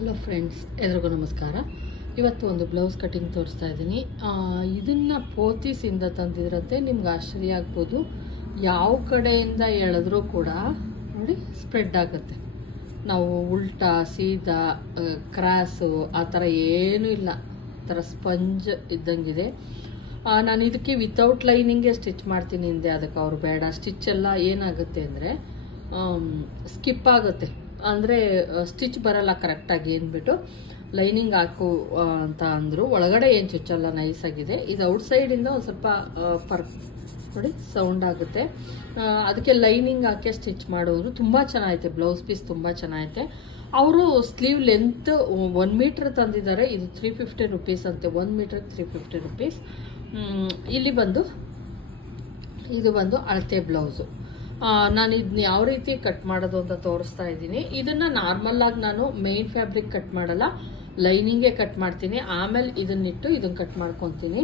Hello friends ಎಲ್ರಿಗೂ ನಮಸ್ಕಾರ. ಇವತ್ತು ಒಂದು ಬ್ಲೌಸ್ ಕಟಿಂಗ್ ತೋರಿಸ್ತಾ ಇದ್ದೀನಿ. ಇದನ್ನು ಪೋತೀಸಿಂದ ತಂದಿದ್ರಂತೆ, ನಿಮ್ಗೆ ಆಶ್ಚರ್ಯ ಆಗ್ಬೋದು. ಯಾವ ಕಡೆಯಿಂದ ಎಳೆದ್ರೂ ಕೂಡ ನೋಡಿ ಸ್ಪ್ರೆಡ್ ಆಗುತ್ತೆ. ನಾವು ಉಲ್ಟಾ, ಸೀದಾ ಕ್ರಾಸು ಆ ಥರ ಏನೂ ಇಲ್ಲ. ಥರ ಸ್ಪಂಜ್ ಇದ್ದಂಗಿದೆ. ನಾನು ಇದಕ್ಕೆ ವಿತೌಟ್ ಲೈನಿಂಗೇ ಸ್ಟಿಚ್ ಮಾಡ್ತೀನಿ ಹಿಂದೆ ಅದಕ್ಕೆ ಅವ್ರು ಬೇಡ. ಸ್ಟಿಚ್ ಎಲ್ಲ ಏನಾಗುತ್ತೆ ಅಂದರೆ ಸ್ಕಿಪ್ ಆಗುತ್ತೆ. ಅಂದರೆ ಸ್ಟಿಚ್ ಬರಲ್ಲ ಕರೆಕ್ಟಾಗಿ ಅಂದ್ಬಿಟ್ಟು ಲೈನಿಂಗ್ ಹಾಕು ಅಂತ ಅಂದರು. ಒಳಗಡೆ ಏನು ಚುಚ್ಚಲ್ಲ ನೈಸಾಗಿದೆ ಇದು ಔಟ್ಸೈಡಿಂದ ಒಂದು ಸ್ವಲ್ಪ ಪರ್, ನೋಡಿ ಸೌಂಡ್ ಆಗುತ್ತೆ. ಅದಕ್ಕೆ ಲೈನಿಂಗ್ ಹಾಕಿ ಸ್ಟಿಚ್ ಮಾಡೋರು ತುಂಬ ಚೆನ್ನಾಗೈತೆ. ಬ್ಲೌಸ್ ಪೀಸ್ ತುಂಬ ಚೆನ್ನಾಗೈತೆ. ಅವರು ಸ್ಲೀವ್ ಲೆಂತ್ ಒನ್ ಮೀಟ್ರ್ ತಂದಿದ್ದಾರೆ. ಇದು ತ್ರೀ ಫಿಫ್ಟಿ ರುಪೀಸ್ ಅಂತೆ. ಒನ್ ಮೀಟ್ರಿಗೆ ತ್ರೀ ಫಿಫ್ಟಿ ರುಪೀಸ್ ಇಲ್ಲಿ ಬಂದು, ಇದು ಬಂದು ಅಳತೆ ಬ್ಲೌಸು ನಾನು ಇದನ್ನ ಯಾವ ರೀತಿ ಕಟ್ ಮಾಡೋದು ಅಂತ ತೋರಿಸ್ತಾ ಇದ್ದೀನಿ. ಇದನ್ನು ನಾರ್ಮಲ್ಲಾಗಿ ನಾನು ಮೇನ್ ಫ್ಯಾಬ್ರಿಕ್ ಕಟ್ ಮಾಡಲ್ಲ ಲೈನಿಂಗೇ ಕಟ್ ಮಾಡ್ತೀನಿ. ಆಮೇಲೆ ಇದನ್ನಿಟ್ಟು ಇದನ್ನ ಕಟ್ ಮಾಡ್ಕೊತೀನಿ.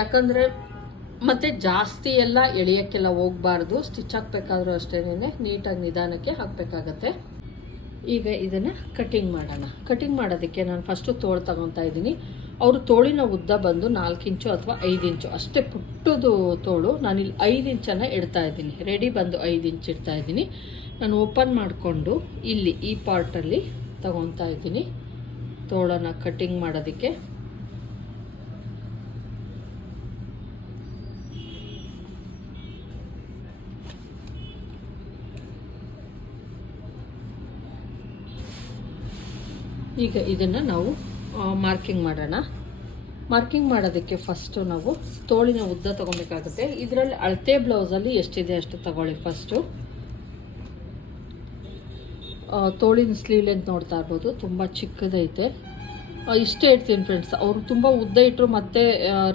ಯಾಕಂದ್ರೆ ಯಾಕಂದರೆ ಮತ್ತು ಜಾಸ್ತಿ ಎಲ್ಲ ಎಳೆಯೋಕ್ಕೆಲ್ಲ ಹೋಗಬಾರ್ದು. ಸ್ಟಿಚ್ ಹಾಕ್ಬೇಕಾದ್ರೂ ಅಷ್ಟೇನೆ ನೀಟಾಗಿ ನಿಧಾನಕ್ಕೆ ಹಾಕಬೇಕಾಗತ್ತೆ. ಈಗ ಇದನ್ನು ಕಟಿಂಗ್ ಮಾಡೋಣ. ಕಟಿಂಗ್ ಮಾಡೋದಕ್ಕೆ ನಾನು ಫಸ್ಟು ತೋಳು ತಗೊತಾ ಇದ್ದೀನಿ. ಅವರು ತೋಳಿನ ಉದ್ದ ಬಂದು ನಾಲ್ಕು ಇಂಚು ಅಥವಾ ಐದು ಇಂಚು. ಅಷ್ಟೇ ಪುಟ್ಟದು ತೋಳು. ನಾನಿಲ್ಲಿ ಐದು ಇಂಚನ್ನು ಇಡ್ತಾ ಇದ್ದೀನಿ. ರೆಡಿ ಬಂದು ಐದು ಇಂಚ್ ಇಡ್ತಾ ಇದ್ದೀನಿ. ನಾನು ಓಪನ್ ಮಾಡಿಕೊಂಡು ಇಲ್ಲಿ ಈ ಪಾರ್ಟಲ್ಲಿ ತಗೊತಾ ಇದ್ದೀನಿ ತೋಳನ್ನು ಕಟ್ಟಿಂಗ್ ಮಾಡೋದಕ್ಕೆ. ಈಗ ಇದನ್ನು ನಾವು ಮಾರ್ಕಿಂಗ್ ಮಾಡೋಣ. ಮಾರ್ಕಿಂಗ್ ಮಾಡೋದಕ್ಕೆ ಫಸ್ಟು ನಾವು ತೋಳಿನ ಉದ್ದ ತೊಗೊಬೇಕಾಗುತ್ತೆ. ಇದರಲ್ಲಿ ಅಳತೆ ಬ್ಲೌಸಲ್ಲಿ ಎಷ್ಟಿದೆ ಅಷ್ಟು ತಗೊಳ್ಳಿ ಫಸ್ಟು ತೋಳಿನ ಸ್ಲೀವ್ ಲೆಂತ್ ನೋಡ್ತಾ ಇರ್ಬೋದು. ತುಂಬ ಚಿಕ್ಕದೈತೆ. ಇಷ್ಟೇ ಇಡ್ತೀನಿ ಫ್ರೆಂಡ್ಸ್ ಅವರು ತುಂಬ ಉದ್ದ ಇಟ್ಟರು ಮತ್ತೆ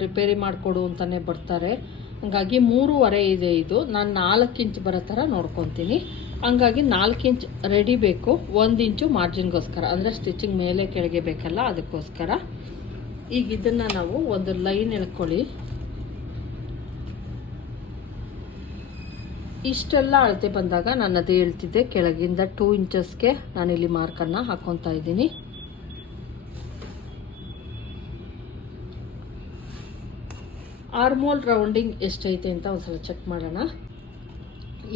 ರಿಪೇರಿ ಮಾಡಿಕೊಡು ಅಂತಲೇ ಬರ್ತಾರೆ. ಹಂಗಾಗಿ ಮೂರುವರೆ ಇದೆ ಇದು. ನಾನು ನಾಲ್ಕು ಇಂಚ್ ಬರೋ ಥರ ನೋಡ್ಕೊತೀನಿ. ಹಂಗಾಗಿ ನಾಲ್ಕು ಇಂಚ್ ರೆಡಿ ಬೇಕು. ಒಂದು ಇಂಚು ಮಾರ್ಜಿನ್ಗೋಸ್ಕರ ಅಂದರೆ ಸ್ಟಿಚಿಂಗ್ ಮೇಲೆ ಕೆಳಗೆ ಬೇಕಲ್ಲ, ಅದಕ್ಕೋಸ್ಕರ. ಈಗ ಇದನ್ನು ನಾವು ಒಂದು ಲೈನ್ ಎಳ್ಕೊಳ್ಳಿ. ಇಷ್ಟೆಲ್ಲ ಅಳತೆ ಬಂದಾಗ ನಾನು ಅದೇ ಹೇಳ್ತಿದ್ದೆ, ಕೆಳಗಿಂದ ಟೂ ಇಂಚಸ್ಗೆ ನಾನಿಲ್ಲಿ ಮಾರ್ಕನ್ನು ಹಾಕ್ಕೊತಾ ಇದ್ದೀನಿ. ಆರ್ಮೋಲ್ ರೌಂಡಿಂಗ್ ಎಷ್ಟೈತೆ ಅಂತ ಒಂದ್ಸಲ ಚೆಕ್ ಮಾಡೋಣ.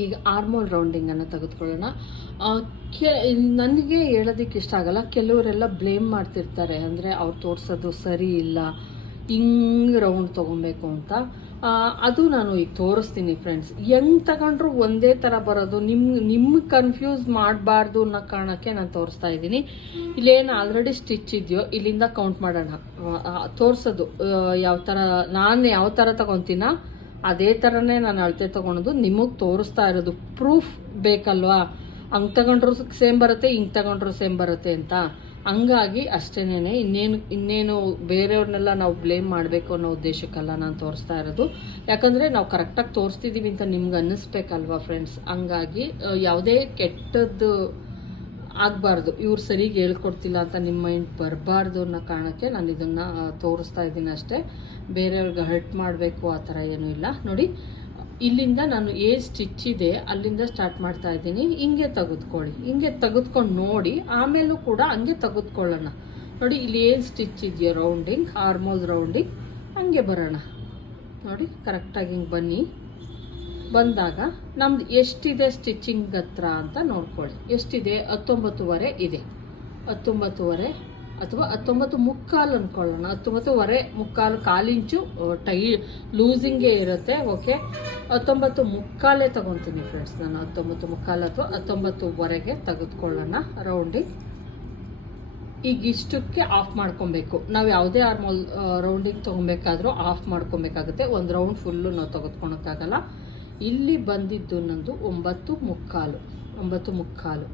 ಈಗ ಆರ್ಮೋಲ್ ರೌಂಡಿಂಗನ್ನು ತೆಗೆದುಕೊಳ್ಳೋಣ. ಕೆ ನನಗೆ ಹೇಳೋದಕ್ಕೆ ಇಷ್ಟ ಆಗಲ್ಲ. ಕೆಲವರೆಲ್ಲ ಬ್ಲೇಮ್ ಮಾಡ್ತಿರ್ತಾರೆ. ಅಂದರೆ ಅವ್ರು ತೋರಿಸೋದು ಸರಿ ಇಲ್ಲ, ಹಿಂಗೆ ರೌಂಡ್ ತೊಗೊಬೇಕು ಅಂತ. ಅದು ನಾನು ಈಗ ತೋರಿಸ್ತೀನಿ ಫ್ರೆಂಡ್ಸ್ ಹೆಂಗೆ ತಗೊಂಡ್ರು ಒಂದೇ ಥರ ಬರೋದು. ನಿಮ್ಮ ನಿಮ್ಗೆ ಕನ್ಫ್ಯೂಸ್ ಮಾಡಬಾರ್ದು ಅನ್ನೋ ಕಾರಣಕ್ಕೆ ನಾನು ತೋರಿಸ್ತಾ ಇದ್ದೀನಿ. ಇಲ್ಲೇನು ಆಲ್ರೆಡಿ ಸ್ಟಿಚ್ ಇದೆಯೋ, ಇಲ್ಲಿಂದ ಕೌಂಟ್ ಮಾಡೋಣ. ತೋರಿಸೋದು. ಯಾವ ಥರ ನಾನು ಯಾವ ಥರ ತಗೊತೀನ? ಅದೇ ಥರನೇ ನಾನು ಅಳತೆ ತೊಗೊಳೋದು ನಿಮಗೆ ತೋರಿಸ್ತಾ ಇರೋದು ಪ್ರೂಫ್ ಬೇಕಲ್ವಾ? ಹಂಗೆ ತಗೊಂಡ್ರು ಸೇಮ್ ಬರುತ್ತೆ, ಹಿಂಗೆ ತಗೊಂಡ್ರು ಸೇಮ್ ಬರುತ್ತೆ ಅಂತ. ಹಂಗಾಗಿ ಅಷ್ಟೇನೆ ಇನ್ನೇನು ಇನ್ನೇನು ಬೇರೆಯವ್ರನ್ನೆಲ್ಲ ನಾವು ಬ್ಲೇಮ್ ಮಾಡಬೇಕು ಅನ್ನೋ ಉದ್ದೇಶಕ್ಕೆಲ್ಲ ನಾನು ತೋರಿಸ್ತಾ ಇರೋದು. ಯಾಕಂದರೆ ನಾವು ಕರೆಕ್ಟಾಗಿ ತೋರಿಸ್ತಿದ್ದೀವಿ ಅಂತ ನಿಮ್ಗೆ ಅನ್ನಿಸ್ಬೇಕಲ್ವಾ ಫ್ರೆಂಡ್ಸ್ ಹಂಗಾಗಿ ಯಾವುದೇ ಕೆಟ್ಟದ್ದು ಆಗಬಾರ್ದು. ಇವ್ರು ಸರಿಗೆ ಹೇಳ್ಕೊಡ್ತಿಲ್ಲ ಅಂತ ನಿಮ್ಮ ಮೈಂಡ್ ಬರಬಾರ್ದು ಅನ್ನೋ ಕಾರಣಕ್ಕೆ ನಾನು ಇದನ್ನು ತೋರಿಸ್ತಾ ಇದ್ದೀನಿ ಅಷ್ಟೇ. ಬೇರೆಯವ್ರಿಗೆ ಹರ್ಟ್ ಮಾಡಬೇಕು ಆ ಥರ ಏನೂ ಇಲ್ಲ. ನೋಡಿ, ಇಲ್ಲಿಂದ ನಾನು ಏ ಸ್ಟಿಚ್ ಇದೆ ಅಲ್ಲಿಂದ ಸ್ಟಾರ್ಟ್ ಮಾಡ್ತಾ ಇದ್ದೀನಿ. ಹಿಂಗೆ ತೆಗೆದುಕೊಳ್ಳಿ. ಹಿಂಗೆ ತೆಗೆದುಕೊಂಡು ನೋಡಿ, ಆಮೇಲೂ ಕೂಡ ಹಂಗೆ ತೆಗೆದುಕೊಳ್ಳೋಣ. ನೋಡಿ, ಇಲ್ಲಿ ಏನು ಸ್ಟಿಚ್ ಇದೆಯೋ ರೌಂಡಿಂಗ್ ಆರ್ಮೋಲ್ ರೌಂಡಿಂಗ್ ಹಂಗೆ ಬರೋಣ. ನೋಡಿ ಕರೆಕ್ಟಾಗಿ ಹಿಂಗೆ ಬನ್ನಿ. ಬಂದಾಗ ನಮ್ದು ಎಷ್ಟಿದೆ ಸ್ಟಿಚಿಂಗ್ ಹತ್ರ ಅಂತ ನೋಡ್ಕೊಳ್ಳಿ. ಎಷ್ಟಿದೆ? ಹತ್ತೊಂಬತ್ತುವರೆ ಇದೆ. ಹತ್ತೊಂಬತ್ತುವರೆ ಅಥವಾ ಹತ್ತೊಂಬತ್ತು ಮುಕ್ಕಾಲು ಅಂದ್ಕೊಳ್ಳೋಣ ಹತ್ತೊಂಬತ್ತುವರೆ ಮುಕ್ಕಾಲು ಕಾಲಿಂಚು ಟೈ, ಲೂಸಿಂಗೇ ಇರುತ್ತೆ. ಓಕೆ? ಹತ್ತೊಂಬತ್ತು ಮುಕ್ಕಾಲೇ ತಗೊತೀನಿ ಫ್ರೆಂಡ್ಸ್ ನಾನು ಹತ್ತೊಂಬತ್ತು ಮುಕ್ಕಾಲು ಅಥವಾ ಹತ್ತೊಂಬತ್ತುವರೆಗೆ ತೆಗೆದುಕೊಳ್ಳೋಣ ರೌಂಡಿಂಗ್ ಈಗ ಇಷ್ಟಕ್ಕೆ ಆಫ್ ಮಾಡ್ಕೊಬೇಕು. ನಾವು ಯಾವುದೇ ಆರ್ಮೋಲ್ ರೌಂಡಿಂಗ್ ತೊಗೊಬೇಕಾದ್ರೂ ಆಫ್ ಮಾಡ್ಕೊಬೇಕಾಗುತ್ತೆ. ಒಂದು ರೌಂಡ್ ಫುಲ್ಲು ನಾವು ತೆಗೆದುಕೊಳಕ್ಕಾಗಲ್ಲ. ಇಲ್ಲಿ ಬಂದಿದ್ದು ನಂದು ಒಂಬತ್ತು ಮುಕ್ಕಾಲು ಒಂಬತ್ತು ಮುಕ್ಕಾಲು.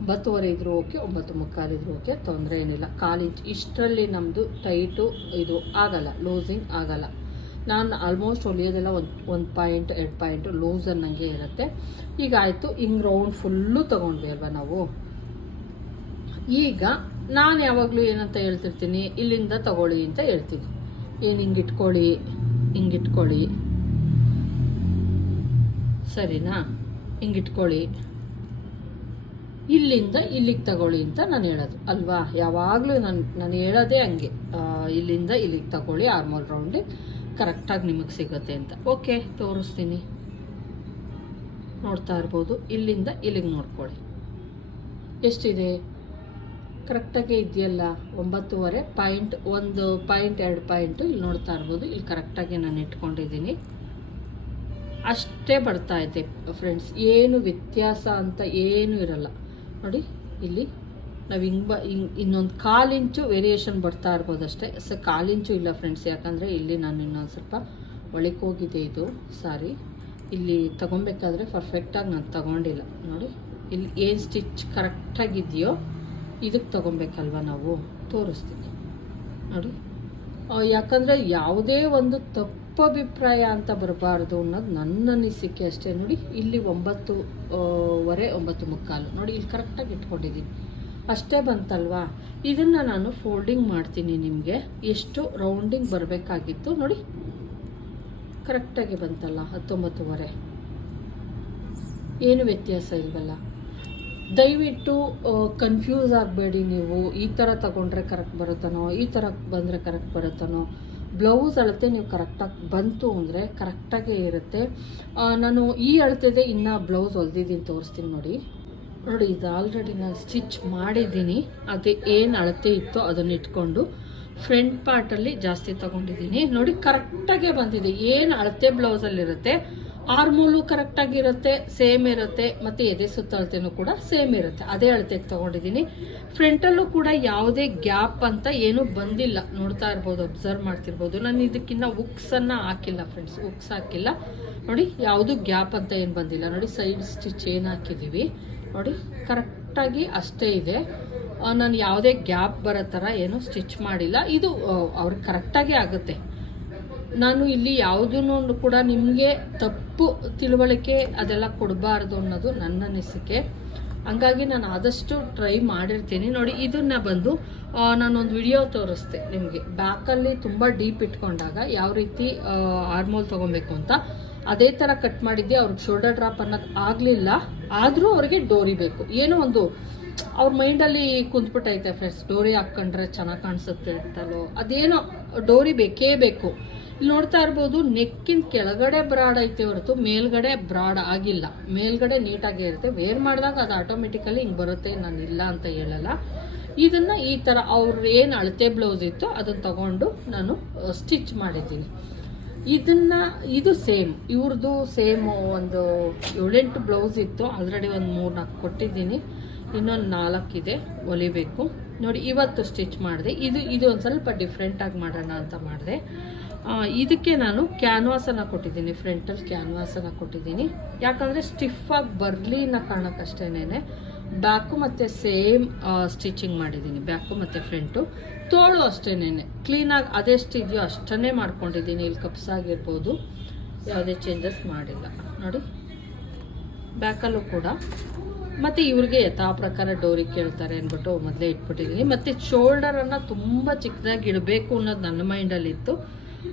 ಒಂಬತ್ತುವರೆ ಇದ್ರೂ ಓಕೆ, ಒಂಬತ್ತು ಮುಕ್ಕಾಲು ಇದ್ರೂ ಓಕೆ, ತೊಂದರೆ ಏನಿಲ್ಲ. ಕಾಲು ಇಂಚ್. ಇಷ್ಟರಲ್ಲಿ ನಮ್ಮದು ಟೈಟು ಇದು ಆಗಲ್ಲ, ಲೂಸಿಂಗ್ ಆಗಲ್ಲ. ನಾನು ಆಲ್ಮೋಸ್ಟ್ ಹೊಲಿಯೋದೆಲ್ಲ ಒಂದು ಒಂದು ಪಾಯಿಂಟ್, ಎರಡು ಪಾಯಿಂಟ್ ಲೂಸ್ ಅನ್ನಂಗೆ ಇರುತ್ತೆ. ಈಗ ಆಯಿತು, ಹಿಂಗೆ ರೌಂಡ್ ಫುಲ್ಲು ತೊಗೊಂಡ್ವಿ ಅಲ್ವಾ ನಾವು? ಈಗ ನಾನು ಯಾವಾಗಲೂ ಏನಂತ ಹೇಳ್ತಿರ್ತೀನಿ, ಇಲ್ಲಿಂದ ತಗೊಳ್ಳಿ ಅಂತ ಹೇಳ್ತೀನಿ ಏನು ಹಿಂಗೆ ಇಟ್ಕೊಳ್ಳಿ ಹಿಂಗೆ ಇಟ್ಕೊಳ್ಳಿ. ಸರಿನಾ? ಹಿಂಗಿಟ್ಕೊಳ್ಳಿ. ಇಲ್ಲಿಂದ ಇಲ್ಲಿಗೆ ತಗೊಳ್ಳಿ ಅಂತ ನಾನು ಹೇಳೋದು. ಅಲ್ವಾ? ಯಾವಾಗಲೂ ನಾನು ನಾನು ಹೇಳೋದೇ ಹಂಗೆ. ಇಲ್ಲಿಂದ ಇಲ್ಲಿಗೆ ತಗೊಳ್ಳಿ ಆರ್ಮೋಲ್ ರೌಂಡಿಗೆ ಕರೆಕ್ಟಾಗಿ ನಿಮಗೆ ಸಿಗುತ್ತೆ ಅಂತ. ಓಕೆ, ತೋರಿಸ್ತೀನಿ. ನೋಡ್ತಾ ಇರ್ಬೋದು. ಇಲ್ಲಿಂದ ಇಲ್ಲಿಗೆ ನೋಡ್ಕೊಳ್ಳಿ. ಎಷ್ಟಿದೆ? ಕರೆಕ್ಟಾಗಿ ಇದೆಯಲ್ಲ? ಒಂಬತ್ತುವರೆ ಪಾಯಿಂಟ್ ಒಂದು, ಪಾಯಿಂಟ್ ಎರಡು ಪಾಯಿಂಟು ಇಲ್ಲಿ ನೋಡ್ತಾ ಇರ್ಬೋದು. ಇಲ್ಲಿ ಕರೆಕ್ಟಾಗಿ ನಾನು ಇಟ್ಕೊಂಡಿದ್ದೀನಿ. ಅಷ್ಟೇ ಬರ್ತಾ ಇದೆ ಫ್ರೆಂಡ್ಸ್ ಏನು ವ್ಯತ್ಯಾಸ ಅಂತ ಏನು ಇರಲ್ಲ. ನೋಡಿ, ಇಲ್ಲಿ ನಾವು ಹಿಂಗೆ ಬ ಹಿಂಗೆ ಇನ್ನೊಂದು ಕಾಲಿಂಚು ವೇರಿಯೇಷನ್ ಬರ್ತಾ ಇರ್ಬೋದು ಅಷ್ಟೇ. ಸೊ ಕಾಲು ಇಂಚು ಇಲ್ಲ ಫ್ರೆಂಡ್ಸ್ ಯಾಕಂದರೆ ಇಲ್ಲಿ ನಾನು ಇನ್ನೊಂದು ಸ್ವಲ್ಪ ಒಳಗೆ ಹೋಗಿದೆ ಇದು, ಸಾರಿ. ಇಲ್ಲಿ ತಗೊಬೇಕಾದ್ರೆ ಪರ್ಫೆಕ್ಟಾಗಿ ನಾನು ತಗೊಂಡಿಲ್ಲ. ನೋಡಿ, ಇಲ್ಲಿ ಏನು ಸ್ಟಿಚ್ ಕರೆಕ್ಟಾಗಿದೆಯೋ ಇದಕ್ಕೆ ತಗೊಬೇಕಲ್ವ ನಾವು? ತೋರಿಸ್ತೀನಿ. ನೋಡಿ. ಯಾಕಂದರೆ ಯಾವುದೇ ಒಂದು ತಪ್ಪು ಅಭಿಪ್ರಾಯ ಅಂತ ಬರಬಾರ್ದು ಅನ್ನೋದು ನನ್ನ ಅನಿಸಿಕೆ ಅಷ್ಟೇ. ನೋಡಿ ಇಲ್ಲಿ ಒಂಬತ್ತು ಆ, ವರೆ ಒಂಬತ್ತು ಮುಕ್ಕಾಲು. ನೋಡಿ ಇಲ್ಲಿ ಕರೆಕ್ಟಾಗಿ ಇಟ್ಕೊಂಡಿದ್ದೀನಿ. ಅಷ್ಟೇ ಬಂತಲ್ವಾ? ಇದನ್ನು ನಾನು ಫೋಲ್ಡಿಂಗ್ ಮಾಡ್ತೀನಿ ನಿಮಗೆ. ಎಷ್ಟು ರೌಂಡಿಂಗ್ ಬರಬೇಕಾಗಿತ್ತು ನೋಡಿ. ಕರೆಕ್ಟಾಗಿ ಬಂತಲ್ಲ ಹತ್ತೊಂಬತ್ತುವರೆ ಏನು ವ್ಯತ್ಯಾಸ ಇಲ್ವಲ್ಲ? ದಯವಿಟ್ಟು ಕನ್ಫ್ಯೂಸ್ ಆಗಬೇಡಿ ನೀವು. ಈ ಥರ ತಗೊಂಡ್ರೆ ಕರೆಕ್ಟ್ ಬರುತ್ತಾನೋ ಈ ಥರ ಬಂದರೆ ಕರೆಕ್ಟ್ ಬರುತ್ತಾನೋ? ಬ್ಲೌಸ್ ಅಳತೆ ನೀವು ಕರೆಕ್ಟಾಗಿ ಬಂತು ಅಂದರೆ ಕರೆಕ್ಟಾಗೇ ಇರುತ್ತೆ. ನಾನು ಈ ಅಳತೆದೆ ಇನ್ನು ಬ್ಲೌಸ್ ಹೊಲ್ದಿದ್ದೀನಿ ತೋರಿಸ್ತೀನಿ ನೋಡಿ. ನೋಡಿ, ಇದು ಆಲ್ರೆಡಿ ನಾನು ಸ್ಟಿಚ್ ಮಾಡಿದ್ದೀನಿ. ಅದೇ ಏನು ಅಳತೆ ಇತ್ತೋ ಅದನ್ನು ಇಟ್ಕೊಂಡು ಫ್ರಂಟ್ ಪಾರ್ಟಲ್ಲಿ ಜಾಸ್ತಿ ತಗೊಂಡಿದ್ದೀನಿ. ನೋಡಿ, ಕರೆಕ್ಟಾಗೇ ಬಂದಿದೆ. ಏನು ಅಳತೆ ಬ್ಲೌಸಲ್ಲಿರುತ್ತೆ? ಆರ್ಮೂಲು ಕರೆಕ್ಟಾಗಿರುತ್ತೆ ಸೇಮ್ ಇರುತ್ತೆ ಮತ್ತು ಎದೆ ಸುತ್ತ ಅಳತೆನೂ ಕೂಡ ಸೇಮ್ ಇರುತ್ತೆ. ಅದೇ ಅಳತೆಗೆ ತೊಗೊಂಡಿದ್ದೀನಿ ಫ್ರಂಟಲ್ಲೂ ಕೂಡ ಯಾವುದೇ ಗ್ಯಾಪ್ ಅಂತ ಏನೂ ಬಂದಿಲ್ಲ. ನೋಡ್ತಾ ಇರ್ಬೋದು ಅಬ್ಸರ್ವ್ ಮಾಡ್ತಿರ್ಬೋದು. ನಾನು ಇದಕ್ಕಿನ್ನ ಉಕ್ಸನ್ನು ಹಾಕಿಲ್ಲ ಫ್ರೆಂಡ್ಸ್ ಉಕ್ಸ್ ಹಾಕಿಲ್ಲ. ನೋಡಿ, ಯಾವುದು ಗ್ಯಾಪ್ ಅಂತ ಏನು ಬಂದಿಲ್ಲ. ನೋಡಿ ಸೈಡ್ ಸ್ಟಿಚ್ ಏನು ಹಾಕಿದ್ದೀವಿ ನೋಡಿ ಕರೆಕ್ಟಾಗಿ ಅಷ್ಟೇ ಇದೆ. ನಾನು ಯಾವುದೇ ಗ್ಯಾಪ್ ಬರೋ ಥರ ಏನು ಸ್ಟಿಚ್ ಮಾಡಿಲ್ಲ. ಇದು ಅವ್ರಿಗೆ ಕರೆಕ್ಟಾಗಿ ಆಗುತ್ತೆ. ನಾನು ಇಲ್ಲಿ ಯಾವುದನ್ನು ಕೂಡ ನಿಮಗೆ ತಪ್ಪು ತಿಳುವಳಿಕೆ ಅದೆಲ್ಲ ಕೊಡಬಾರ್ದು ಅನ್ನೋದು ನನ್ನ ಅನಿಸಿಕೆ. ಹಂಗಾಗಿ ನಾನು ಆದಷ್ಟು ಟ್ರೈ ಮಾಡಿರ್ತೀನಿ. ನೋಡಿ, ಇದನ್ನ ಬಂದು ನಾನೊಂದು ವಿಡಿಯೋ ತೋರಿಸ್ದೆ ನಿಮಗೆ. ಬ್ಯಾಕಲ್ಲಿ ತುಂಬ ಡೀಪ್ ಇಟ್ಕೊಂಡಾಗ ಯಾವ ರೀತಿ ಆರ್ಮೋಲ್ ತೊಗೊಬೇಕು ಅಂತ. ಅದೇ ಥರ ಕಟ್ ಮಾಡಿದ್ದೆ. ಅವ್ರಿಗೆ ಶೋಲ್ಡರ್ ಡ್ರಾಪ್ ಅನ್ನೋದು ಆಗಲಿಲ್ಲ. ಆದರೂ ಅವ್ರಿಗೆ ಡೋರಿ ಬೇಕು. ಏನೋ ಒಂದು, ಅವ್ರ ಮೈಂಡಲ್ಲಿ ಕುಂತ್ಬಿಟ್ಟೈತೆ ಫ್ರೆಂಡ್ಸ್ ಡೋರಿ ಹಾಕ್ಕೊಂಡ್ರೆ ಚೆನ್ನಾಗಿ ಕಾಣಿಸುತ್ತೆ ಅಂತಲೋ. ಅದೇನೋ, ಡೋರಿ ಬೇಕೇ ಬೇಕು. ಇಲ್ಲಿ ನೋಡ್ತಾ ಇರ್ಬೋದು, ನೆಕ್ಕಿನ ಕೆಳಗಡೆ ಬ್ರಾಡ್ ಐತೆ ಹೊರತು ಮೇಲ್ಗಡೆ ಬ್ರಾಡ್ ಆಗಿಲ್ಲ. ಮೇಲ್ಗಡೆ ನೀಟಾಗೇ ಇರುತ್ತೆ. ವೇರ್ ಮಾಡಿದಾಗ ಅದು ಆಟೋಮೆಟಿಕಲಿ ಹಿಂಗೆ ಬರುತ್ತೆ, ನಾನು ಇಲ್ಲ ಅಂತ ಹೇಳಲ್ಲ. ಇದನ್ನು ಈ ಥರ ಅವ್ರ ಏನು ಅಳತೆ ಬ್ಲೌಸ್ ಇತ್ತು ಅದನ್ನು ತಗೊಂಡು ನಾನು ಸ್ಟಿಚ್ ಮಾಡಿದ್ದೀನಿ. ಇದನ್ನ, ಇದು ಸೇಮ್ ಇವ್ರದ್ದು ಸೇಮ್ ಒಂದು ಏಳೆಂಟು ಬ್ಲೌಸ್ ಇತ್ತು. ಆಲ್ರೆಡಿ ಒಂದು ಮೂರು ನಾಲ್ಕು ಕೊಟ್ಟಿದ್ದೀನಿ. ಇನ್ನೊಂದು ನಾಲ್ಕಿದೆ ಹೊಲಿಬೇಕು. ನೋಡಿ, ಇವತ್ತು ಸ್ಟಿಚ್ ಮಾಡಿದೆ. ಇದು ಇದು ಒಂದು ಸ್ವಲ್ಪ ಡಿಫ್ರೆಂಟಾಗಿ ಮಾಡೋಣ ಅಂತ ಮಾಡಿದೆ. ಇದಕ್ಕೆ ನಾನು ಕ್ಯಾನ್ವಾಸನ್ನು ಕೊಟ್ಟಿದ್ದೀನಿ ಫ್ರಂಟಲ್ಲಿ ಕ್ಯಾನ್ವಾಸನ್ನು ಕೊಟ್ಟಿದ್ದೀನಿ. ಯಾಕಂದರೆ ಸ್ಟಿಫಾಗಿ ಬರಲಿ ಅನ್ನೋ ಕಾರಣಕ್ಕಷ್ಟೇನೆ ಬ್ಯಾಕು ಮತ್ತು ಸೇಮ್ ಸ್ಟಿಚಿಂಗ್ ಮಾಡಿದ್ದೀನಿ ಬ್ಯಾಕು ಮತ್ತು ಫ್ರಂಟು ತೋಳು ಅಷ್ಟೇನೆ ಕ್ಲೀನಾಗಿ ಅದೆಷ್ಟು ಇದೆಯೋ ಅಷ್ಟನ್ನೇ ಮಾಡ್ಕೊಂಡಿದ್ದೀನಿ, ಇಲ್ಲಿ ಕಪ್ಸಾಗಿರ್ಬೋದು ಯಾವುದೇ ಚೇಂಜಸ್ ಮಾಡಿಲ್ಲ. ನೋಡಿ ಬ್ಯಾಕಲ್ಲೂ ಕೂಡ. ಮತ್ತು ಇವ್ರಿಗೆ ಯಥಾ ಪ್ರಕಾರ ಡೋರಿ ಕೇಳ್ತಾರೆ ಅಂದ್ಬಿಟ್ಟು ಮೊದಲೇ ಇಟ್ಬಿಟ್ಟಿದ್ದೀನಿ ಮತ್ತು ಶೋಲ್ಡರನ್ನು ತುಂಬ ಚಿಕ್ಕದಾಗಿ ಇಡಬೇಕು ಅನ್ನೋದು ನನ್ನ ಮೈಂಡಲ್ಲಿತ್ತು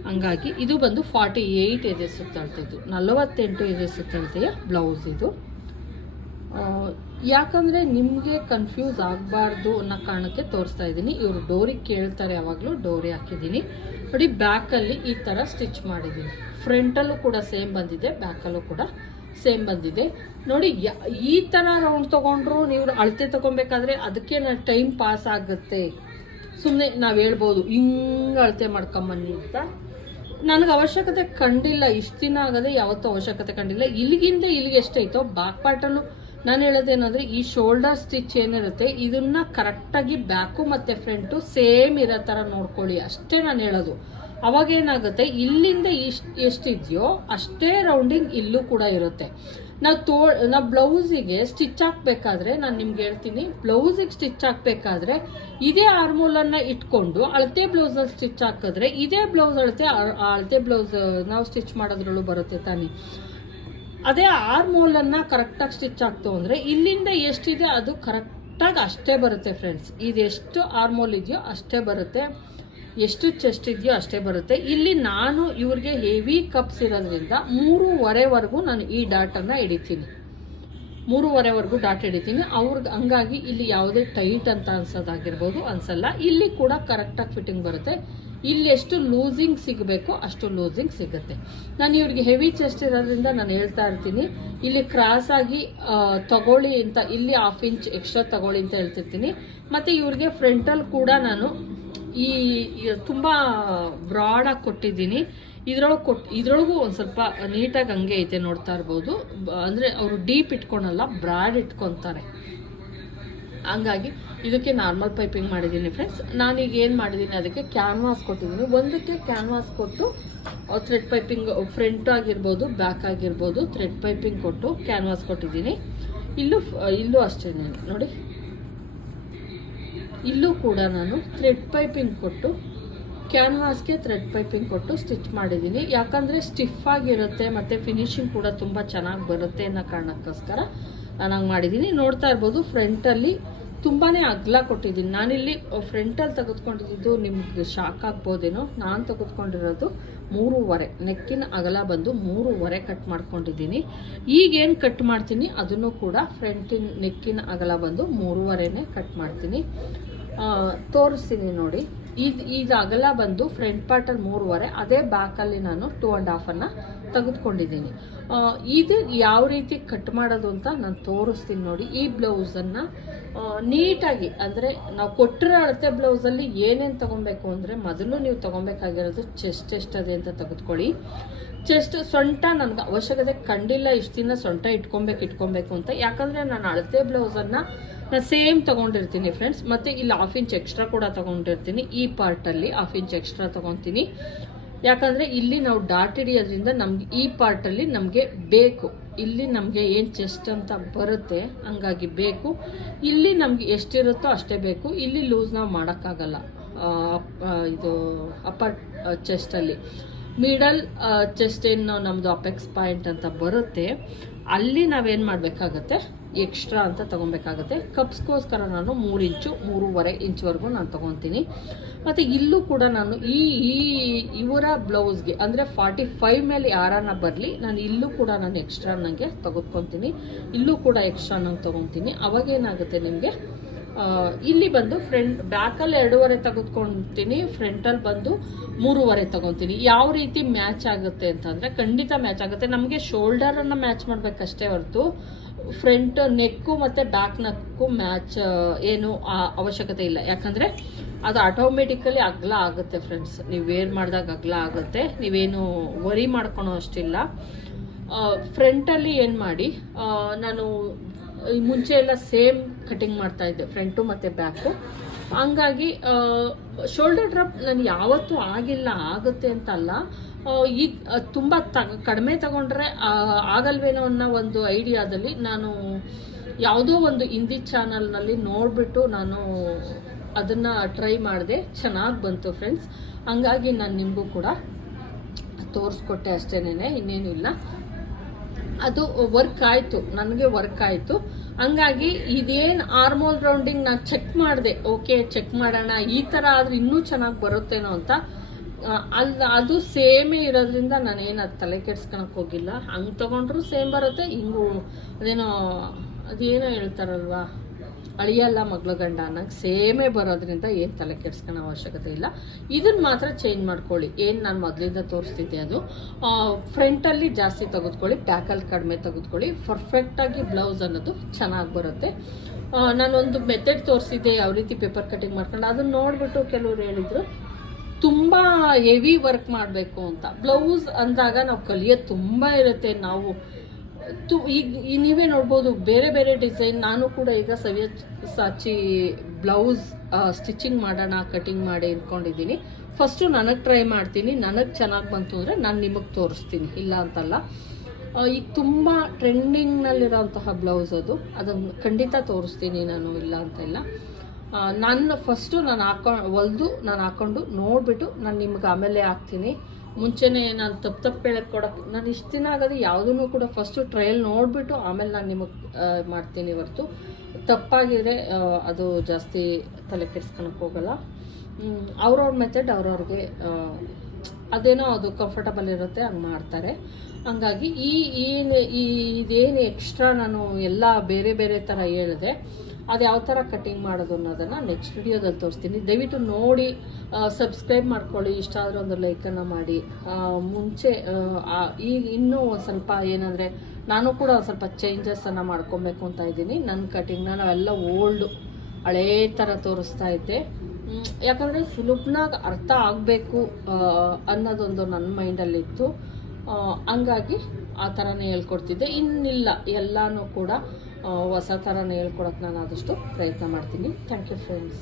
ಹಂಗಾಗಿ ಇದು ಬಂದು ಫಾರ್ಟಿ ಏಯ್ಟ್ ಎದೆ ಸುತ್ತಳ್ತಿದ್ದು. ನಲವತ್ತೆಂಟು ಎದೆ ಸುತ್ತಳ್ತೆಯ ಬ್ಲೌಸ್ ಇದು. ಯಾಕಂದರೆ ನಿಮಗೆ ಕನ್ಫ್ಯೂಸ್ ಆಗಬಾರ್ದು ಅನ್ನೋ ಕಾರಣಕ್ಕೆ ತೋರಿಸ್ತಾ ಇದ್ದೀನಿ. ಇವರು ಡೋರಿ ಕೇಳ್ತಾರೆ ಯಾವಾಗಲೂ ಡೋರಿ ಹಾಕಿದ್ದೀನಿ. ನೋಡಿ ಬ್ಯಾಕಲ್ಲಿ ಈ ಥರ ಸ್ಟಿಚ್ ಮಾಡಿದ್ದೀನಿ. ಫ್ರಂಟಲ್ಲೂ ಕೂಡ ಸೇಮ್ ಬಂದಿದೆ ಬ್ಯಾಕಲ್ಲೂ ಕೂಡ ಸೇಮ್ ಬಂದಿದೆ. ನೋಡಿ ಈ ಥರ ರೌಂಡ್ ತೊಗೊಂಡ್ರು ನೀವು ಅಳತೆ ತೊಗೊಬೇಕಾದ್ರೆ ಅದಕ್ಕೆ ಟೈಮ್ ಪಾಸ್ ಆಗುತ್ತೆ. ಸುಮ್ಮನೆ ನಾವು ಹೇಳ್ಬೋದು, ಹಿಂಗೆ ಅಳತೆ ಮಾಡ್ಕೊಂಬನ್ನಿ ಅಂತ. ನನಗೆ ಅವಶ್ಯಕತೆ ಕಂಡಿಲ್ಲ, ಇಷ್ಟು ದಿನ ಆಗದೆ ಯಾವತ್ತೂ ಅವಶ್ಯಕತೆ ಕಂಡಿಲ್ಲ. ಇಲ್ಲಿಗಿಂತ ಇಲ್ಲಿಗೆ ಎಷ್ಟೈತೋ ಬ್ಯಾಕ್ ಪಾರ್ಟಲ್ಲೂ ನಾನು ಹೇಳೋದೇನಂದರೆ, ಈ ಶೋಲ್ಡರ್ ಸ್ಟಿಚ್ ಏನಿರುತ್ತೆ, ಇದನ್ನ ಕರೆಕ್ಟಾಗಿ ಬ್ಯಾಕು ಮತ್ತು ಫ್ರಂಟು ಸೇಮ್ ಇರೋ ಥರ ನೋಡ್ಕೊಳ್ಳಿ. ಅಷ್ಟೇ ನಾನು ಹೇಳೋದು. ಅವಾಗ ಏನಾಗುತ್ತೆ, ಇಲ್ಲಿಂದ ಇಷ್ಟು, ಎಷ್ಟಿದೆಯೋ ಅಷ್ಟೇ ರೌಂಡಿಂಗ್ ಇಲ್ಲೂ ಕೂಡ ಇರುತ್ತೆ. ನಾವು ತೋ ನಾವು ಬ್ಲೌಸಿಗೆ ಸ್ಟಿಚ್ ಹಾಕಬೇಕಾದ್ರೆ ನಾನು ನಿಮ್ಗೆ ಹೇಳ್ತೀನಿ, ಬ್ಲೌಸಿಗೆ ಸ್ಟಿಚ್ ಹಾಕಬೇಕಾದ್ರೆ ಇದೇ ಆರ್ಮೋಲನ್ನು ಇಟ್ಕೊಂಡು ಅಳತೆ ಬ್ಲೌಸಲ್ಲಿ ಸ್ಟಿಚ್ ಹಾಕಿದ್ರೆ ಇದೇ ಬ್ಲೌಸ್ ಅಳತೆ ಅಳತೆ ಬ್ಲೌಸ್ ನಾವು ಸ್ಟಿಚ್ ಮಾಡೋದ್ರಲ್ಲೂ ಬರುತ್ತೆ ತಾನೇ. ಅದೇ ಆರ್ಮೋಲನ್ನು ಕರೆಕ್ಟಾಗಿ ಸ್ಟಿಚ್ ಹಾಕ್ತು ಅಂದರೆ ಇಲ್ಲಿಂದ ಎಷ್ಟಿದೆ ಅದು ಕರೆಕ್ಟಾಗಿ ಅಷ್ಟೇ ಬರುತ್ತೆ ಫ್ರೆಂಡ್ಸ್ ಇದೆಷ್ಟು ಆರ್ಮೋಲ್ ಇದೆಯೋ ಅಷ್ಟೇ ಬರುತ್ತೆ. ಎಷ್ಟು ಚೆಸ್ಟ್ ಇದೆಯೋ ಅಷ್ಟೇ ಬರುತ್ತೆ. ಇಲ್ಲಿ ನಾನು ಇವ್ರಿಗೆ ಹೆವಿ ಕಪ್ಸ್ ಇರೋದ್ರಿಂದ ಮೂರುವರೆವರೆಗೂ ನಾನು ಈ ಡಾಟನ್ನು ಹಿಡಿತೀನಿ. ಮೂರುವರೆವರೆಗೂ ಡಾಟ್ ಹಿಡಿತೀನಿ. ಅವ್ರಿಗೆ ಹಂಗಾಗಿ ಇಲ್ಲಿ ಯಾವುದೇ ಟೈಟ್ ಅಂತ ಅನ್ಸೋದಾಗಿರ್ಬೋದು, ಅನ್ಸಲ್ಲ. ಇಲ್ಲಿ ಕೂಡ ಕರೆಕ್ಟಾಗಿ ಫಿಟ್ಟಿಂಗ್ ಬರುತ್ತೆ. ಇಲ್ಲಿ ಎಷ್ಟು ಲೂಸಿಂಗ್ ಸಿಗಬೇಕೋ ಅಷ್ಟು ಲೂಸಿಂಗ್ ಸಿಗುತ್ತೆ. ನಾನು ಇವ್ರಿಗೆ ಹೆವಿ ಚೆಸ್ಟ್ ಇರೋದ್ರಿಂದ ನಾನು ಹೇಳ್ತಾ ಇರ್ತೀನಿ. ಇಲ್ಲಿ ಕ್ರಾಸ್ ಆಗಿ ತಗೊಳ್ಳಿ ಅಂತ, ಇಲ್ಲಿ ಹಾಫ್ ಇಂಚ್ ಎಕ್ಸ್ಟ್ರಾ ತಗೊಳ್ಳಿ ಅಂತ ಹೇಳ್ತಿರ್ತೀನಿ. ಮತ್ತು ಇವ್ರಿಗೆ ಫ್ರಂಟಲ್ ಕೂಡ ನಾನು ಈ ತುಂಬ ಬ್ರಾಡಾಗಿ ಕೊಟ್ಟಿದ್ದೀನಿ. ಇದ್ರೊಳಗೆ ಕೊಟ್ಟು ಇದ್ರೊಳಗೂ ಒಂದು ಸ್ವಲ್ಪ ನೀಟಾಗಿ ಹಂಗೆ ಐತೆ ನೋಡ್ತಾ ಇರ್ಬೋದು. ಅಂದರೆ ಅವರು ಡೀಪ್ ಇಟ್ಕೊಳಲ್ಲ ಬ್ರಾಡ್ ಇಟ್ಕೊತಾರೆ. ಹಂಗಾಗಿ ಇದಕ್ಕೆ ನಾರ್ಮಲ್ ಪೈಪಿಂಗ್ ಮಾಡಿದ್ದೀನಿ ಫ್ರೆಂಡ್ಸ್. ನಾನೀಗ ಏನು ಮಾಡಿದ್ದೀನಿ, ಅದಕ್ಕೆ ಕ್ಯಾನ್ವಾಸ್ ಕೊಟ್ಟಿದ್ದೀನಿ. ಒಂದಕ್ಕೆ ಕ್ಯಾನ್ವಾಸ್ ಕೊಟ್ಟು ಥ್ರೆಡ್ ಪೈಪಿಂಗ್ ಫ್ರಂಟ್ ಆಗಿರ್ಬೋದು ಬ್ಯಾಕ್ ಆಗಿರ್ಬೋದು ಥ್ರೆಡ್ ಪೈಪಿಂಗ್ ಕೊಟ್ಟು ಕ್ಯಾನ್ವಾಸ್ ಕೊಟ್ಟಿದ್ದೀನಿ. ಇಲ್ಲೂ ಇಲ್ಲೂ ಅಷ್ಟೇ ನೋಡಿ. ಇಲ್ಲೂ ಕೂಡ ನಾನು ಥ್ರೆಡ್ ಪೈಪಿಂಗ್ ಕೊಟ್ಟು ಕ್ಯಾನ್ವಾಸ್ಗೆ ಥ್ರೆಡ್ ಪೈಪಿಂಗ್ ಕೊಟ್ಟು ಸ್ಟಿಚ್ ಮಾಡಿದ್ದೀನಿ. ಯಾಕಂದರೆ ಸ್ಟಿಫ್ ಆಗಿರುತ್ತೆ ಮತ್ತು ಫಿನಿಶಿಂಗ್ ಕೂಡ ತುಂಬ ಚೆನ್ನಾಗಿ ಬರುತ್ತೆ ಅನ್ನೋ ಕಾರಣಕ್ಕೋಸ್ಕರ ನಾನು ಮಾಡಿದ್ದೀನಿ. ನೋಡ್ತಾ ಇರ್ಬೋದು ಫ್ರಂಟಲ್ಲಿ ತುಂಬಾ ಅಗಲ ಕೊಟ್ಟಿದ್ದೀನಿ. ನಾನಿಲ್ಲಿ ಫ್ರಂಟಲ್ಲಿ ತೆಗೆದುಕೊಂಡಿದ್ದು ನಿಮ್ಗೆ ಶಾಕ್ ಆಗ್ಬೋದೇನೋ, ನಾನು ತೆಗೆದುಕೊಂಡಿರೋದು ಮೂರುವರೆ. ನೆಕ್ಕಿನ ಅಗಲ ಬಂದು ಮೂರುವರೆ ಕಟ್ ಮಾಡ್ಕೊಂಡಿದ್ದೀನಿ. ಈಗೇನು ಕಟ್ ಮಾಡ್ತೀನಿ? ಅದನ್ನು ಕೂಡ ಫ್ರಂಟಿನ ನೆಕ್ಕಿನ ಅಗಲ ಬಂದು ಮೂರುವರೆನೇ ಕಟ್ ಮಾಡ್ತೀನಿ. ತೋರಿಸ್ತೀನಿ ನೋಡಿ. ಇದು ಇದು ಅಗಲ ಬಂದು ಫ್ರಂಟ್ ಪಾರ್ಟಲ್ಲಿ ಮೂರುವರೆ, ಅದೇ ಬ್ಯಾಕಲ್ಲಿ ನಾನು ಟೂ ಆ್ಯಂಡ್ ಹಾಫನ್ನು ತೆಗೆದುಕೊಂಡಿದ್ದೀನಿ. ಇದು ಯಾವ ರೀತಿ ಕಟ್ ಮಾಡೋದು ಅಂತ ನಾನು ತೋರಿಸ್ತೀನಿ ನೋಡಿ. ಈ ಬ್ಲೌಸನ್ನು ನೀಟಾಗಿ, ಅಂದರೆ ನಾವು ಕೊಟ್ಟಿರೋ ಅಳತೆ ಬ್ಲೌಸಲ್ಲಿ ಏನೇನು ತೊಗೊಬೇಕು ಅಂದರೆ ಮೊದಲು ನೀವು ತೊಗೊಬೇಕಾಗಿರೋದು ಚೆಸ್ಟ್ ಎಷ್ಟದೆ ಅಂತ ತೆಗೆದುಕೊಳ್ಳಿ. ಚೆಸ್ಟ್ ಸೊಂಟ ನನಗೆ ಅವಶ್ಯಕತೆ ಕಂಡಿಲ್ಲ, ಇಷ್ಟು ದಿನ ಸೊಂಟ ಇಟ್ಕೊಬೇಕು ಇಟ್ಕೊಬೇಕು ಅಂತ. ಯಾಕಂದರೆ ನಾನು ಅಳತೆ ಬ್ಲೌಸನ್ನು ನಾನು ಸೇಮ್ ತೊಗೊಂಡಿರ್ತೀನಿ ಫ್ರೆಂಡ್ಸ್ ಮತ್ತು ಇಲ್ಲಿ ಹಾಫ್ ಇಂಚ್ ಎಕ್ಸ್ಟ್ರಾ ಕೂಡ ತೊಗೊಂಡಿರ್ತೀನಿ. ಈ ಪಾರ್ಟಲ್ಲಿ ಹಾಫ್ ಇಂಚ್ ಎಕ್ಸ್ಟ್ರಾ ತೊಗೊತೀನಿ. ಯಾಕಂದರೆ ಇಲ್ಲಿ ನಾವು ಡಾಟ್ ಹಿಡಿಯೋದ್ರಿಂದ ನಮ್ಗೆ ಈ ಪಾರ್ಟಲ್ಲಿ ನಮಗೆ ಬೇಕು. ಇಲ್ಲಿ ನಮಗೆ ಏನು ಚೆಸ್ಟ್ ಅಂತ ಬರುತ್ತೆ, ಹಂಗಾಗಿ ಬೇಕು. ಇಲ್ಲಿ ನಮಗೆ ಎಷ್ಟಿರುತ್ತೋ ಅಷ್ಟೇ ಬೇಕು. ಇಲ್ಲಿ ಲೂಸ್ ನಾವು ಮಾಡೋಕ್ಕಾಗಲ್ಲ. ಇದು ಅಪ್ಪರ್ ಚೆಸ್ಟಲ್ಲಿ ಮಿಡಲ್ ಚೆಸ್ಟ್ ಏನು ನಮ್ಮದು ಅಪೆಕ್ಸ್ ಪಾಯಿಂಟ್ ಅಂತ ಬರುತ್ತೆ. ಅಲ್ಲಿ ನಾವೇನು ಮಾಡಬೇಕಾಗತ್ತೆ? ಎಕ್ಸ್ಟ್ರಾ ಅಂತ ತೊಗೊಬೇಕಾಗತ್ತೆ. ಕಪ್ಸ್ಗೋಸ್ಕರ ನಾನು ಮೂರು ಇಂಚು, ಮೂರುವರೆ ಇಂಚ್ವರೆಗೂ ನಾನು ತೊಗೊತೀನಿ. ಮತ್ತು ಇಲ್ಲೂ ಕೂಡ ನಾನು ಈ ಈ, ಇವರ ಬ್ಲೌಸ್ಗೆ, ಅಂದರೆ ಫಾರ್ಟಿ ಫೈವ್ ಮೇಲೆ ಯಾರನ್ನ ಬರಲಿ, ನಾನು ಇಲ್ಲೂ ಕೂಡ ನಾನು ಎಕ್ಸ್ಟ್ರಾ ನನಗೆ ತೆಗೆದುಕೊತೀನಿ. ಇಲ್ಲೂ ಕೂಡ ಎಕ್ಸ್ಟ್ರಾ ನಾನು ತೊಗೊತೀನಿ. ಅವಾಗೇನಾಗುತ್ತೆ ನಿಮಗೆ? ಇಲ್ಲಿ ಬಂದು ಫ್ರಂಟ್ ಬ್ಯಾಕಲ್ಲಿ ಎರಡೂವರೆ ತೆಗೆದುಕೊಳ್ತೀನಿ ಫ್ರಂಟಲ್ಲಿ ಬಂದು ಮೂರುವರೆ ತಗೊತೀನಿ. ಯಾವ ರೀತಿ ಮ್ಯಾಚ್ ಆಗುತ್ತೆ ಅಂತಂದರೆ ಖಂಡಿತ ಮ್ಯಾಚ್ ಆಗುತ್ತೆ. ನಮಗೆ ಶೋಲ್ಡರನ್ನು ಮ್ಯಾಚ್ ಮಾಡಬೇಕಷ್ಟೇ ಹೊರತು ಫ್ರಂಟ್ ನೆಕ್ಕು ಮತ್ತು ಬ್ಯಾಕ್ ನಕ್ಕು ಮ್ಯಾಚ್ ಏನು ಅವಶ್ಯಕತೆ ಇಲ್ಲ. ಯಾಕಂದರೆ ಅದು ಆಟೋಮೆಟಿಕಲಿ ಅಗಲ ಆಗುತ್ತೆ ಫ್ರೆಂಡ್ಸ್ ನೀವು ವೇರ್ ಮಾಡಿದಾಗ ಅಗಲ ಆಗುತ್ತೆ. ನೀವೇನು ವರಿ ಮಾಡ್ಕೊಳೋ ಅಷ್ಟಿಲ್ಲ. ಫ್ರಂಟಲ್ಲಿ ಏನು ಮಾಡಿ ನಾನು ಮುಂಚೆ ಎಲ್ಲ ಸೇಮ್ ಕಟಿಂಗ್ ಮಾಡ್ತಾ ಇದ್ದೆ ಫ್ರಂಟು ಮತ್ತು ಬ್ಯಾಕು ಹಂಗಾಗಿ ಶೋಲ್ಡರ್ ಡ್ರಾಪ್ ನಾನು ಯಾವತ್ತೂ ಆಗಿಲ್ಲ, ಆಗುತ್ತೆ ಅಂತಲ್ಲ. ಈಗ ತುಂಬ ತಗ ಕಡಿಮೆ ತಗೊಂಡ್ರೆ ಆಗಲ್ವೇನೋ ಅನ್ನೋ ಒಂದು ಐಡಿಯಾದಲ್ಲಿ ನಾನು ಯಾವುದೋ ಒಂದು ಹಿಂದಿ ಚಾನಲ್ನಲ್ಲಿ ನೋಡಿಬಿಟ್ಟು ನಾನು ಅದನ್ನು ಟ್ರೈ ಮಾಡಿದೆ. ಚೆನ್ನಾಗಿ ಬಂತು ಫ್ರೆಂಡ್ಸ್ ಹಂಗಾಗಿ ನಾನು ನಿಮಗೂ ಕೂಡ ತೋರಿಸ್ಕೊಟ್ಟೆ ಅಷ್ಟೇನೆ ಇನ್ನೇನು ಇಲ್ಲ. ಅದು ವರ್ಕ್ ಆಯಿತು, ನನಗೆ ವರ್ಕ್ ಆಯಿತು. ಹಂಗಾಗಿ ಇದೇನು ಆರ್ಮೋಲ್ ರೌಂಡಿಂಗ್ ನಾನು ಚೆಕ್ ಮಾಡಿದೆ ಓಕೆ ಚೆಕ್ ಮಾಡೋಣ, ಈ ಥರ ಆದ್ರೆ ಇನ್ನೂ ಚೆನ್ನಾಗಿ ಬರುತ್ತೇನೋ ಅಂತ ಅಲ್ಲಿ ಅದು ಸೇಮೇ ಇರೋದ್ರಿಂದ ನಾನೇನು ಅದು ತಲೆ ಕೆಡ್ಸ್ಕೊಳಕ್ ಹೋಗಿಲ್ಲ. ಹಂಗೆ ತೊಗೊಂಡ್ರು ಸೇಮ್ ಬರುತ್ತೆ, ಹಿಂಗೂ ಅದೇನೋ ಅದೇನೋ ಹೇಳ್ತಾರಲ್ವಾ? ಅಳಿಯಲ್ಲ ಮಗಳು ಗಂಡ ಅನ್ನಂಗೆ ಸೇಮೇ ಬರೋದ್ರಿಂದ ಏನು ತಲೆ ಕೆಡ್ಸ್ಕೊಳೋ ಅವಶ್ಯಕತೆ ಇಲ್ಲ. ಇದನ್ನು ಮಾತ್ರ ಚೇಂಜ್ ಮಾಡ್ಕೊಳ್ಳಿ. ಏನು ನಾನು ಮೊದಲಿಂದ ತೋರಿಸ್ತಿದ್ದೆ ಅದು? ಫ್ರಂಟಲ್ಲಿ ಜಾಸ್ತಿ ತೆಗೆದುಕೊಳ್ಳಿ ಬ್ಯಾಕಲ್ಲಿ ಕಡಿಮೆ ತೆಗೆದುಕೊಳ್ಳಿ. ಪರ್ಫೆಕ್ಟಾಗಿ ಬ್ಲೌಸ್ ಅನ್ನೋದು ಚೆನ್ನಾಗಿ ಬರುತ್ತೆ. ನಾನೊಂದು ಮೆಥಡ್ ತೋರಿಸಿದ್ದೆ, ಯಾವ ರೀತಿ ಪೇಪರ್ ಕಟಿಂಗ್ ಮಾಡ್ಕೊಂಡು. ಅದನ್ನ ನೋಡಿಬಿಟ್ಟು ಕೆಲವರು ಹೇಳಿದರು, ತುಂಬ ಹೆವಿ ವರ್ಕ್ ಮಾಡಬೇಕು ಅಂತ. ಬ್ಲೌಸ್ ಅಂದಾಗ ನಾವು ಕಲಿಯೋದು ತುಂಬ ಇರುತ್ತೆ. ನಾವು ತು ಈಗ ನೀವೇ ನೋಡ್ಬೋದು ಬೇರೆ ಬೇರೆ ಡಿಸೈನ್ ನಾನು ಕೂಡ ಈಗ ಸವಿಯ ಸಾಚಿ ಬ್ಲೌಸ್ ಸ್ಟಿಚಿಂಗ್ ಮಾಡೋಣ ಕಟಿಂಗ್ ಮಾಡಿ ಅಂದ್ಕೊಂಡಿದ್ದೀನಿ ಫಸ್ಟು ನನಗೆ ಟ್ರೈ ಮಾಡ್ತೀನಿ. ನನಗೆ ಚೆನ್ನಾಗಿ ಬಂತು ಅಂದರೆ ನಾನು ನಿಮಗೆ ತೋರಿಸ್ತೀನಿ. ಇಲ್ಲ ಅಂತಲ್ಲ. ಈಗ ತುಂಬ ಟ್ರೆಂಡಿಂಗ್ನಲ್ಲಿರೋಂತಹ ಬ್ಲೌಸ್ ಅದು. ಅದನ್ನು ಖಂಡಿತ ತೋರಿಸ್ತೀನಿ ನಾನು ಇಲ್ಲ ಅಂತ ಇಲ್ಲ ಆ, ನಾನು ಫಸ್ಟು ನಾನು ಹಾಕೊಂಡು ಹೊಲ್ದು ನಾನು ಹಾಕೊಂಡು ನೋಡಿಬಿಟ್ಟು ನಾನು ನಿಮ್ಗೆ ಆಮೇಲೆ ಹಾಕ್ತೀನಿ. ಮುಂಚೆನೇ ನಾನು ತಪ್ಪು ತಪ್ಪು ಹೇಳಕ್ಕೆ ಕೊಡೋಕ್ಕೆ ನಾನು ಇಷ್ಟು ದಿನ ಆಗೋದು ಯಾವುದೂ ಕೂಡ ಫಸ್ಟು ಟ್ರಯಲ್ ನೋಡಿಬಿಟ್ಟು ಆಮೇಲೆ ನಾನು ನಿಮಗೆ ಮಾಡ್ತೀನಿ ಹೊರತು. ತಪ್ಪಾಗಿದ್ರೆ ಅದು ಜಾಸ್ತಿ ತಲೆ ಕೆಡ್ಸ್ಕೊಳಕ್ಕೆ ಹೋಗಲ್ಲ. ಅವ್ರವ್ರ ಮೆಥಡ್ ಅವ್ರವ್ರಿಗೆ ಅದೇನೋ ಅದು ಕಂಫರ್ಟಬಲ್ ಇರುತ್ತೆ ಹಂಗೆ ಮಾಡ್ತಾರೆ. ಹಂಗಾಗಿ ಈ ಏನು ಈ, ಇದೇನು ಎಕ್ಸ್ಟ್ರಾ ನಾನು ಎಲ್ಲ ಬೇರೆ ಬೇರೆ ಥರ ಹೇಳಿದೆ. ಅದು ಯಾವ ಥರ ಕಟ್ಟಿಂಗ್ ಮಾಡೋದು ಅನ್ನೋದನ್ನು ನೆಕ್ಸ್ಟ್ ವಿಡಿಯೋದಲ್ಲಿ ತೋರಿಸ್ತೀನಿ. ದಯವಿಟ್ಟು ನೋಡಿ ಸಬ್ಸ್ಕ್ರೈಬ್ ಮಾಡ್ಕೊಳ್ಳಿ. ಇಷ್ಟ ಆದರೆ ಒಂದು ಲೈಕನ್ನು ಮಾಡಿ. ಮುಂಚೆ ಈಗ ಇನ್ನೂ ಒಂದು ಸ್ವಲ್ಪ ಏನಂದರೆ, ನಾನು ಕೂಡ ಒಂದು ಸ್ವಲ್ಪ ಚೇಂಜಸನ್ನು ಮಾಡ್ಕೊಬೇಕು ಅಂತ ಇದ್ದೀನಿ. ನನ್ನ ಕಟಿಂಗ್ನ ನಾವೆಲ್ಲ ಓಲ್ಡು ಹಳೇ ಥರ ತೋರಿಸ್ತಾ ಇದ್ದೆ. ಯಾಕಂದರೆ ಸುಲಭನಾಗಿ ಅರ್ಥ ಆಗಬೇಕು ಅನ್ನೋದೊಂದು ನನ್ನ ಮೈಂಡಲ್ಲಿತ್ತು ಹಂಗಾಗಿ ಆ ಥರನೇ ಹೇಳ್ಕೊಡ್ತಿದ್ದೆ. ಇನ್ನಿಲ್ಲ, ಎಲ್ಲನೂ ಕೂಡ ಹೊಸ ಥರನೇ ಹೇಳ್ಕೊಡಕ್ಕೆ ನಾನು ಆದಷ್ಟು ಪ್ರಯತ್ನ ಮಾಡ್ತೀನಿ. Thank you friends